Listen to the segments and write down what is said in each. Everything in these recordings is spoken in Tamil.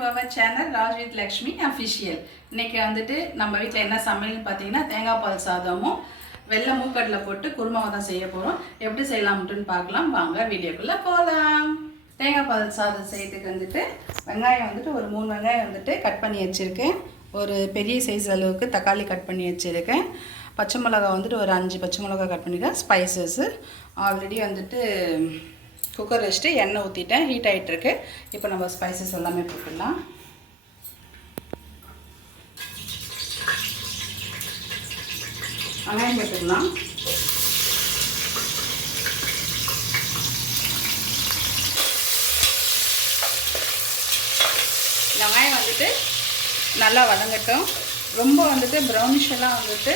To our channel Raj with Lakshmi official. இன்றைக்கி வந்துட்டு நம்ம வீட்டில் என்ன சமையல்னு பார்த்தீங்கன்னா தேங்காய் பால் சாதமும் வெள்ளை மூக்கடலை போட்டு குருமாவை தான் செய்ய போகிறோம். எப்படி செய்யலாம்ட்டுன்னு பார்க்கலாம், வாங்க வீடியோக்குள்ளே போகலாம். தேங்காய் பால் சாதம் செய்யறதுக்கு வந்துட்டு வெங்காயம் வந்துட்டு ஒரு 3 வெங்காயம் வந்துட்டு கட் பண்ணி வச்சுருக்கேன். ஒரு பெரிய சைஸ் அளவுக்கு தக்காளி கட் பண்ணி வச்சுருக்கேன். பச்சை மிளகா வந்துட்டு ஒரு 5 பச்சை மிளகா கட் பண்ணியிருக்கேன். ஸ்பைசஸ்ஸு ஆல்ரெடி வந்துட்டு குக்கர் வச்சுட்டு எண்ணெய் ஊற்றிட்டேன், ஹீட் ஆகிட்டுருக்கு. இப்போ நம்ம ஸ்பைசஸ் எல்லாமே போட்டுடலாம். வெங்காயம் போட்டுக்கலாம். வெங்காயம் வந்துட்டு நல்லா வதங்கட்டும். ரொம்ப வந்துட்டு ப்ரௌனிஷெல்லாம் வந்துட்டு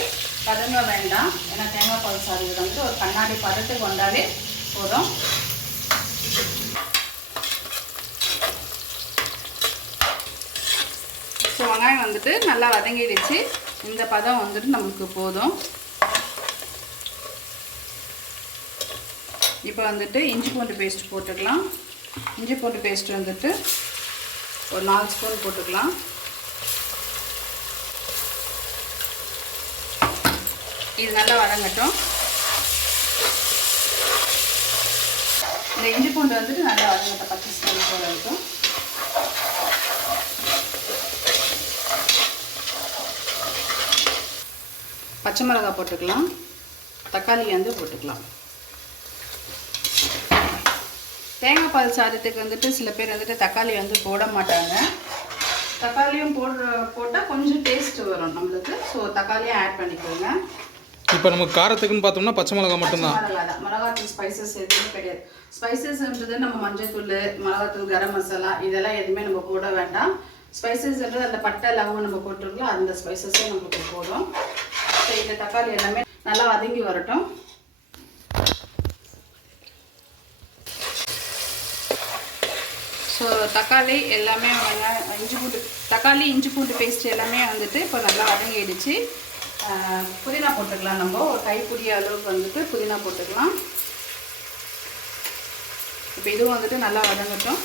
வதங்க வேண்டாம். ஏன்னா தேங்காய் பால் சாதத்துக்கு வந்துட்டு ஒரு கண்ணாடி பதத்துக்கு வந்தாலே போதும். ஸோ வெங்காயம் வந்துட்டு நல்லா வதங்கிடுச்சு. இந்த பதம் வந்துட்டு நமக்கு போதும். இப்போ வந்துட்டு இஞ்சி பூண்டு பேஸ்ட் போட்டுக்கலாம். இஞ்சி பூண்டு பேஸ்ட் வந்துட்டு ஒரு 4 ஸ்பூன் போட்டுக்கலாம். இது நல்லா வதங்கட்டும். இந்த இஞ்சி பூண்டு வந்துட்டு நல்லா வதங்கட்டும், பச்சை ஸ்மெல் போல இருக்கும். பச்சை மிளகாய் போட்டுக்கலாம். தக்காளி வந்து போட்டுக்கலாம். தேங்காய் பால் சாதத்துக்கு வந்துட்டு சில பேர் வந்துட்டு தக்காளி வந்து போட மாட்டாங்க. தக்காளியும் போட்டால் கொஞ்சம் டேஸ்ட் வரும் நம்மளுக்கு. ஸோ தக்காளியும் ஆட் பண்ணிக்கோங்க. இப்போ நமக்கு காரத்துக்குன்னு பார்த்தோம்னா பச்சை மிளகா மட்டும்தான். மிளகாத்தூள் ஸ்பைசஸ் எதுவுமே கிடையாது. ஸ்பைசஸ்ன்றது நம்ம மஞ்சள், மிளகாத்தூள், கரம் மசாலா இதெல்லாம் எதுவுமே நம்ம போட வேண்டாம். ஸ்பைசஸ்ன்றது அந்த பட்டை லவங்கம் நம்ம போட்டிருக்கோம், அந்த ஸ்பைசஸே நமக்கு போதும். ஸோ இந்த தக்காளி எல்லாமே நல்லா வதங்கி வரட்டும். ஸோ தக்காளி எல்லாமே தக்காளி இஞ்சி பூண்டு பேஸ்ட் எல்லாமே வந்துட்டு இப்போ நல்லா வதங்கிடுச்சு. புதினா போட்டுக்கலாம். நம்ம ஒரு கைப்பிடி அளவுக்கு வந்துட்டு புதினா போட்டுக்கலாம். இப்போ இதுவும் வந்துட்டு நல்லா வதங்கட்டும்.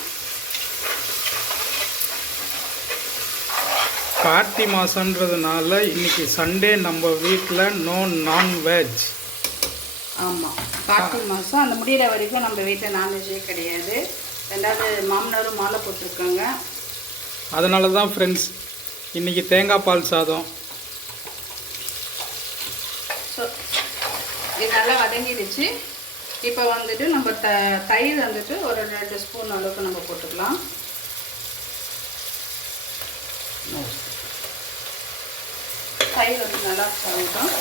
கார்த்தி மாதன்றதுனால இன்னைக்கு சண்டே நம்ம வீட்டில் நோ நான்வெஜ். ஆமாம், கார்த்திகை மாதம் அந்த முடிகிற வரைக்கும் நம்ம வீட்டில் நான்வெஜ்ஜே கிடையாது. ரெண்டாவது மாமனாரும் மாலை போட்டிருக்காங்க. அதனால தான் ஃப்ரெண்ட்ஸ் இன்றைக்கி தேங்காய் பால் சாதம். ஸோ இது நல்லா வதங்கிடுச்சு. இப்போ வந்துட்டு நம்ம தயிர் வந்துட்டு ஒரு 2 ஸ்பூன் அளவுக்கு நம்ம போட்டுக்கலாம். தயிர் வந்து நல்லா ஆகட்டும்.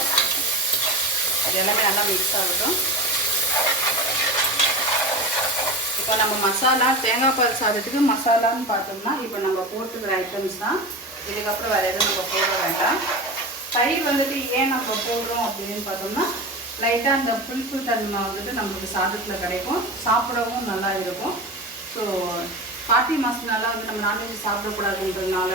அது எல்லாமே நல்லா மிக்ஸ் ஆகட்டும். இப்போ நம்ம மசாலா தேங்காய் பால் சாதத்துக்கு மசாலான்னு பார்த்தோம்னா இப்போ நம்ம போட்டுக்கிற ஐட்டம்ஸ் தான். இதுக்கப்புறம் வேறு எதுவும் நம்ம போட வேண்டாம். தயிர் வந்துட்டு ஏன் நம்ம போடுறோம் அப்படின்னு பார்த்தோம்னா லைட்டாக அந்த புளிப்பு தன்மை வந்துட்டு நம்மளுக்கு சாதத்தில் கிடைக்கும், சாப்பிடவும் நல்லா இருக்கும். ஸோ கார்த்தி மாதத்துனால வந்து நம்ம நான்வெஜ் சாப்பிடக்கூடாதுன்றதுனால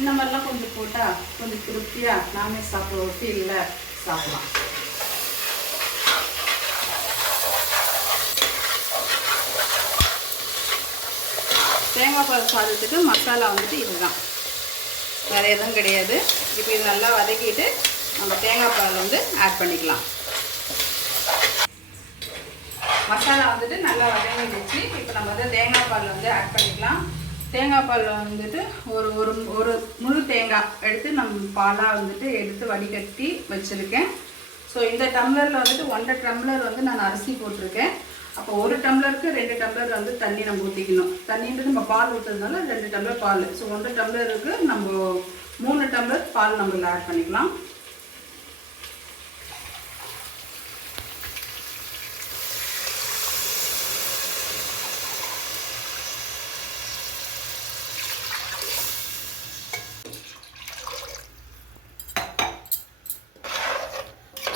இந்த மாதிரிலாம் கொஞ்சம் போட்டால் கொஞ்சம் திருப்தியாக நான்வெஜ் சாப்பிட்ற ஒரு ஃபீலில் சாப்பிடலாம். தேங்காய் பால் சாதத்துக்கு மசாலா வந்துட்டு இதுதான், வேறு எதுவும் கிடையாது. இப்போ இது நல்லா வதக்கிட்டு நம்ம தேங்காய் பால் வந்து ஆட் பண்ணிக்கலாம். மசாலா வந்துட்டு நல்லா வதங்கிடுச்சு. இப்போ நம்ம வந்து தேங்காய் பால் வந்து ஆட் பண்ணிக்கலாம். தேங்காய் பால் வந்துட்டு ஒரு ஒரு ஒரு முழு தேங்காய் எடுத்து நம்ம பாலாக வந்துட்டு எடுத்து வடிகட்டி வச்சுருக்கேன். ஸோ இந்த டம்ளரில் வந்துட்டு 1.5 டம்ளர் வந்து நான் அரிசி போட்டிருக்கேன். அப்போ 1 டம்ளருக்கு 2 டம்ளர் வந்து தண்ணி நம்ம ஊற்றிக்கணும். தண்ணின்றது நம்ம பால் ஊற்றுறதுனால 2 டம்ளர் பால். ஸோ 1 டம்ளருக்கு நம்ம 3 டம்ளர் பால் நம்ம ஆட் பண்ணிக்கலாம்.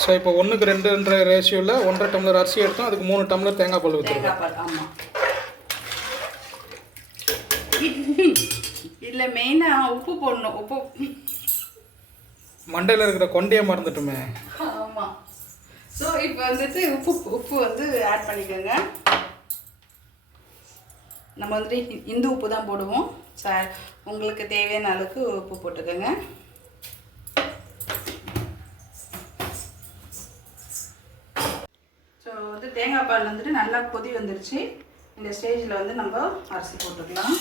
ஸோ இப்போ 1க்கு 2ன்ற ரேஷியோவில் 1.5 டம்ளர் அரிசி எடுத்தோம், அதுக்கு 3 டம்ளர் தேங்காய் பால் ஊற்றிருக்கோம். ஆமாம், இதில் மெயினாக உப்பு போடணும். உப்பு மண்டையில் இருக்கிற கொண்டையை மறந்துட்டுமே. ஆமாம். ஸோ இப்போ வந்துட்டு உப்பு வந்து ஆட் பண்ணிக்கோங்க. நம்ம வந்துட்டு இந்த உப்பு தான் போடுவோம். உங்களுக்கு தேவையான அளவுக்கு உப்பு போட்டுக்கோங்க. ஸோ வந்து தேங்காய் பால் வந்துட்டு நல்லா கொதி வந்துருச்சு. இந்த ஸ்டேஜில் வந்து நம்ம அரிசி போட்டுக்கலாம்.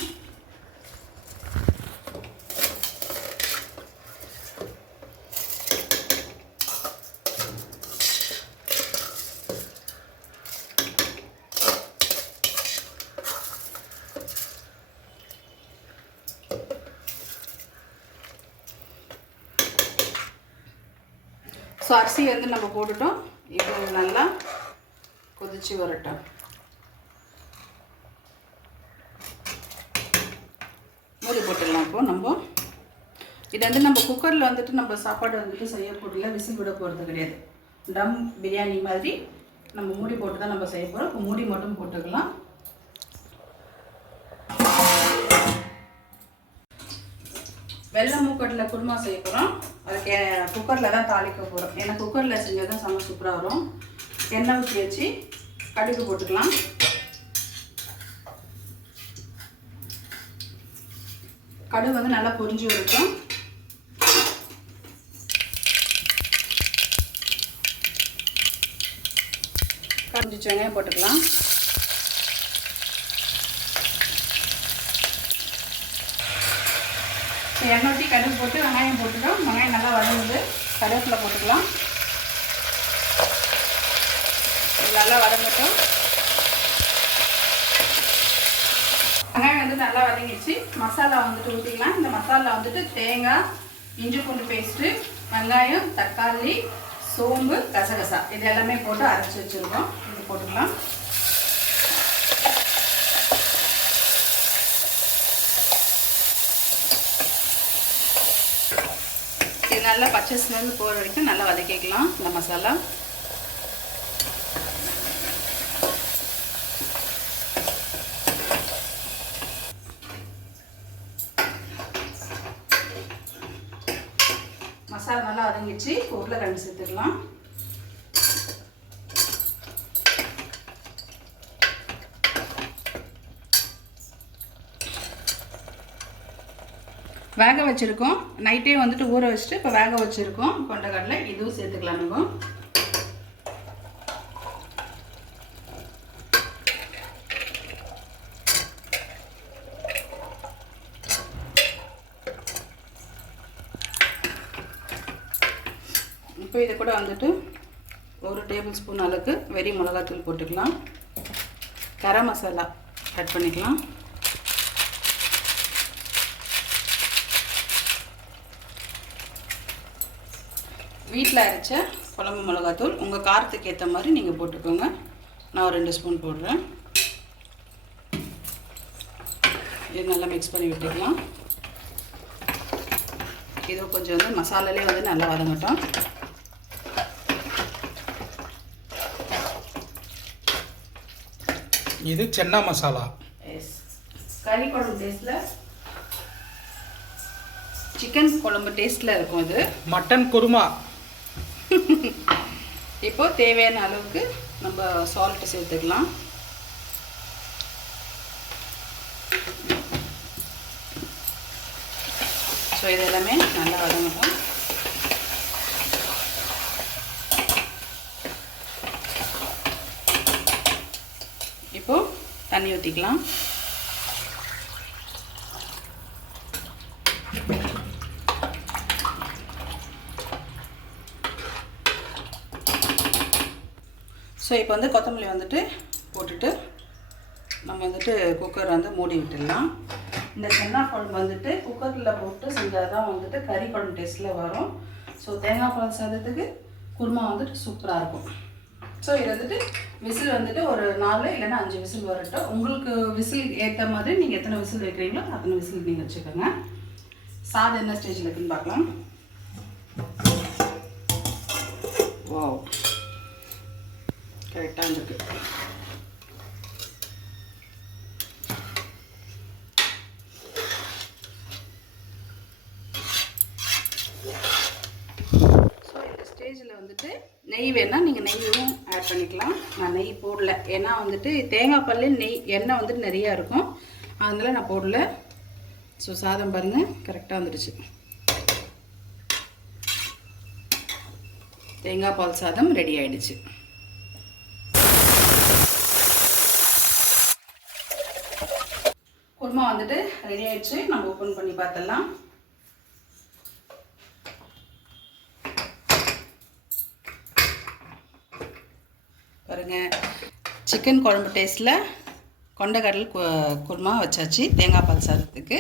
ஸோ அரிசி வந்து நம்ம போட்டுட்டோம். இது நல்லா கொதிச்சு வரட்டும். மூடி போட்டுடலாம். இப்போது நம்ம இது வந்து நம்ம குக்கரில் வந்துட்டு நம்ம சாப்பாடு வந்துட்டு செய்ய போடல, விசில் விட போகிறது கிடையாது. டம் பிரியாணி மாதிரி நம்ம மூடி போட்டு தான் நம்ம செய்ய போகிறோம். இப்போ மூடி மட்டும் போட்டுக்கலாம். வெள்ளை மூக்கட்டில் குருமா செய்ய போகிறோம். அதுக்கு குக்கரில் தான் தாளிக்க போகிறோம். ஏன்னா குக்கரில் செஞ்சால் தான் செம்ம சூப்பராக வரும். எண்ணெய் ஊற்றி வச்சு கடுகு போட்டுக்கலாம். கடுகு வந்து நல்லா பொரிஞ்சு இருக்கும். கொஞ்சம் வெங்காயம் போட்டுக்கலாம். எண்ணெய் ஊற்றி கடுகு போட்டு வெங்காயம் போட்டுட்டோம். வெங்காயம் நல்லா வதங்குது. கருவேப்பிலை போட்டுக்கலாம். நல்லா வதங்கட்டும். வெங்காயம் வந்து நல்லா வதங்கிடுச்சு. மசாலா வந்துட்டு ஊற்றிக்கலாம். இந்த மசாலா வந்துட்டு தேங்காய், இஞ்சி பூண்டு பேஸ்ட்டு, வெங்காயம், தக்காளி, சோம்பு, கசகசா இது எல்லாமே போட்டு அரைச்சி வச்சுருக்கோம். இது போட்டுக்கலாம். இது நல்லா பச்சை ஸ்மெல் போகிற வரைக்கும் நல்லா வதக்கிக்கலாம். இந்த மசாலா நல்லா வதங்கிச்சு. உருளைக்கிழங்கு சேர்த்துக்கலாம். வேக வச்சுருக்கோம். நைட்டே வந்துட்டு ஊற வச்சுட்டு இப்போ வேக வச்சுருக்கோம் கொண்டக்கடலை. இதுவும் சேர்த்துக்கலாம். நம்ம இப்போ இது கூட வந்துட்டு 1 டேபிள் ஸ்பூன் அளவுக்கு வெறி மிளகாத்தூள் போட்டுக்கலாம். கரம் மசாலா ஆட் பண்ணிக்கலாம். வீட்டில் அரைச்ச குழம்பு மிளகாத்தூள் உங்கள் காரத்துக்கு ஏற்ற மாதிரி நீங்கள் போட்டுக்கோங்க. நான் ஒரு 2 ஸ்பூன் போடுறேன். இது நல்லா மிக்ஸ் பண்ணி விட்டுக்கலாம். இது கொஞ்சம் வந்து மசாலாலே வந்து நல்லா வதங்கட்டும். இது சென்னா மசாலா. எஸ், கறி குழம்பு டேஸ்ட்டில், சிக்கன் குழம்பு டேஸ்ட்டில் இருக்கும். இது மட்டன் குருமா. இப்போ தேவையான அளவுக்கு நம்ம சால்ட் சேர்த்துக்கலாம். ஸோ இது எல்லாமே நல்லா வதங்கட்டும். இப்போ தண்ணி ஊற்றிக்கலாம். ஸோ இப்போ வந்து கொத்தமல்லி வந்துட்டு போட்டுட்டு நம்ம வந்துட்டு குக்கர் வந்து மூடி விட்டுடலாம். இந்த சென்னா குழம்பு வந்துட்டு குக்கரில் போட்டு செஞ்சால் தான் வந்துட்டு கறி குழம்பு டேஸ்ட்டில் வரும். ஸோ தேங்காய் பால் சாதத்துக்கு குருமா வந்துட்டு சூப்பராக இருக்கும். ஸோ இது வந்துட்டு விசில் வந்துட்டு ஒரு 4 இல்லைன்னா 5 விசில் வரட்டும். உங்களுக்கு விசில் ஏற்ற மாதிரி நீங்கள் எத்தனை விசில் வைக்கிறீங்களோ அத்தனை விசில் நீங்கள் வச்சுக்கோங்க. சாதம் என்ன ஸ்டேஜில் இருக்குன்னு பார்க்கலாம். வாவ், கரெக்டாக இருந்திருக்கு. ஸோ இந்த ஸ்டேஜில் வந்துட்டு நெய் வேணால் நீங்கள் நெய்யும் ஆட் பண்ணிக்கலாம். நான் நெய் போடல, ஏன்னா வந்துட்டு தேங்காய் பால்ல நெய் எண்ணெய் வந்துட்டு நிறையா இருக்கும், அதனால நான் போடல. ஸோ சாதம் பாருங்கள் கரெக்டாக வந்துடுச்சு. தேங்காய் பால் சாதம் ரெடி ஆயிடுச்சு. குருமா வந்துட்டு ரெடி ஆயிடுச்சு. நம்ம ஓப்பன் பண்ணி பார்த்துடலாம். பாருங்க, சிக்கன் குழம்பு டேஸ்ட்டில் கொண்டக்கடல் குருமா வச்சாச்சு தேங்காய் பால் சாதத்துக்கு.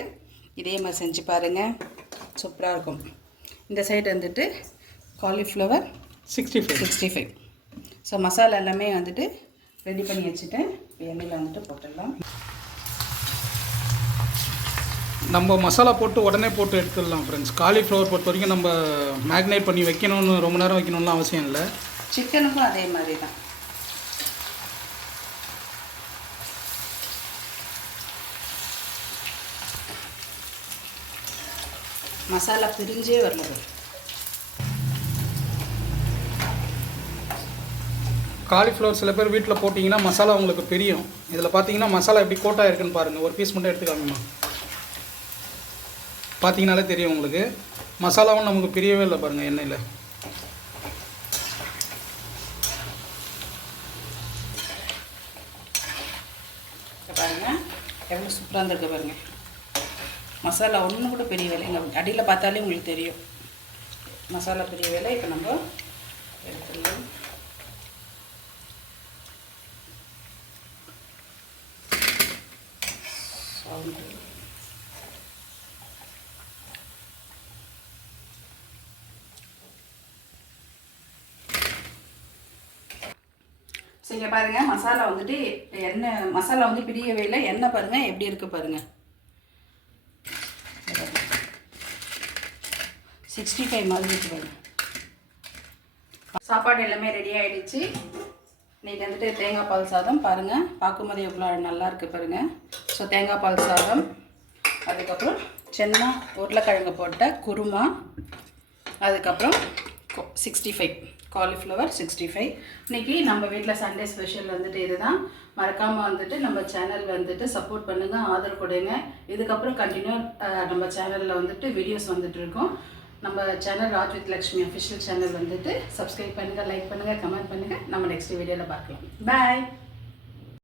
இதே மாதிரி செஞ்சு பாருங்கள், சூப்பராக இருக்கும். இந்த சைடு வந்துட்டு காலிஃப்ளவர் 65. ஸோ மசாலா எல்லாமே வந்துட்டு ரெடி பண்ணி வச்சுட்டேன். எண்ணெயில் வந்துட்டு போட்டுடலாம். நம்ம மசாலா போட்டு உடனே போட்டு எடுத்துடலாம் ஃப்ரெண்ட்ஸ். காலிஃப்ளவர் பொறுத்த வரைக்கும் நம்ம மேக்னேட் பண்ணி வைக்கணும்னு ரொம்ப நேரம் வைக்கணும்லாம் அவசியம் இல்லை. சிக்கனுக்கும் அதே மாதிரி தான். மசாலா பிரிஞ்சே வரல. காலிஃப்ளவர் சில பேர் வீட்டில் போட்டிங்கன்னா மசாலா உங்களுக்கு பிரியும். இதில் பார்த்தீங்கன்னா மசாலா எப்படி கோட்டாக இருக்குன்னு பாருங்கள். ஒரு பீஸ் மட்டும் எடுத்துக்காமமா பார்த்தீங்கனாலே தெரியும் உங்களுக்கு. மசாலாவும் நமக்கு பிரியவே இல்லை பாருங்கள் எண்ணெயில். பாருங்கள் எவ்வளோ சூப்பராக இருந்திருக்கு பாருங்கள். மசாலா ஒன்று கூட பெரிய வேலை, எங்கள் அடியில் பார்த்தாலே உங்களுக்கு தெரியும் மசாலா பெரிய வேலை. இப்போ நம்ம எடுத்துடலாம். ஸோ இங்கே பாருங்கள், மசாலா வந்துட்டு எண்ணெய் மசாலா வந்து பிரியவே இல்லை. எண்ணெய் பாருங்கள் எப்படி இருக்குது பாருங்கள். 65 மாதிரி இருக்கு பாருங்கள். சாப்பாடு எல்லாமே ரெடி ஆகிடுச்சு. இன்றைக்கி வந்துட்டு தேங்காய் பால் சாதம் பாருங்கள், பார்க்கும்போது எவ்வளோ நல்லா இருக்குது பாருங்கள். ஸோ தேங்காய் பால் சாதம், அதுக்கப்புறம் சென்னா உருளைக்கிழங்கு போட்ட குருமா, அதுக்கப்புறம் 65 காலிஃப்ளவர் 65. இன்றைக்கி நம்ம வீட்டில் சண்டே ஸ்பெஷல் வந்துட்டு இதுதான். மறக்காமல் வந்துட்டு நம்ம சேனல் வந்துட்டு சப்போர்ட் பண்ணுங்கள், ஆதரவு கொடுங்க. இதுக்கப்புறம் கண்டினியூ நம்ம சேனலில் வந்துட்டு வீடியோஸ் வந்துட்டு இருக்கோம். நம்ம channel Raj with Lakshmi official channel வந்துட்டு சப்ஸ்கிரைப் பண்ணுங்கள், லைக் பண்ணுங்கள், கமெண்ட் பண்ணுங்கள். நம்ம நெக்ஸ்ட் வீடியோவில் பார்க்கலாம். பாய்.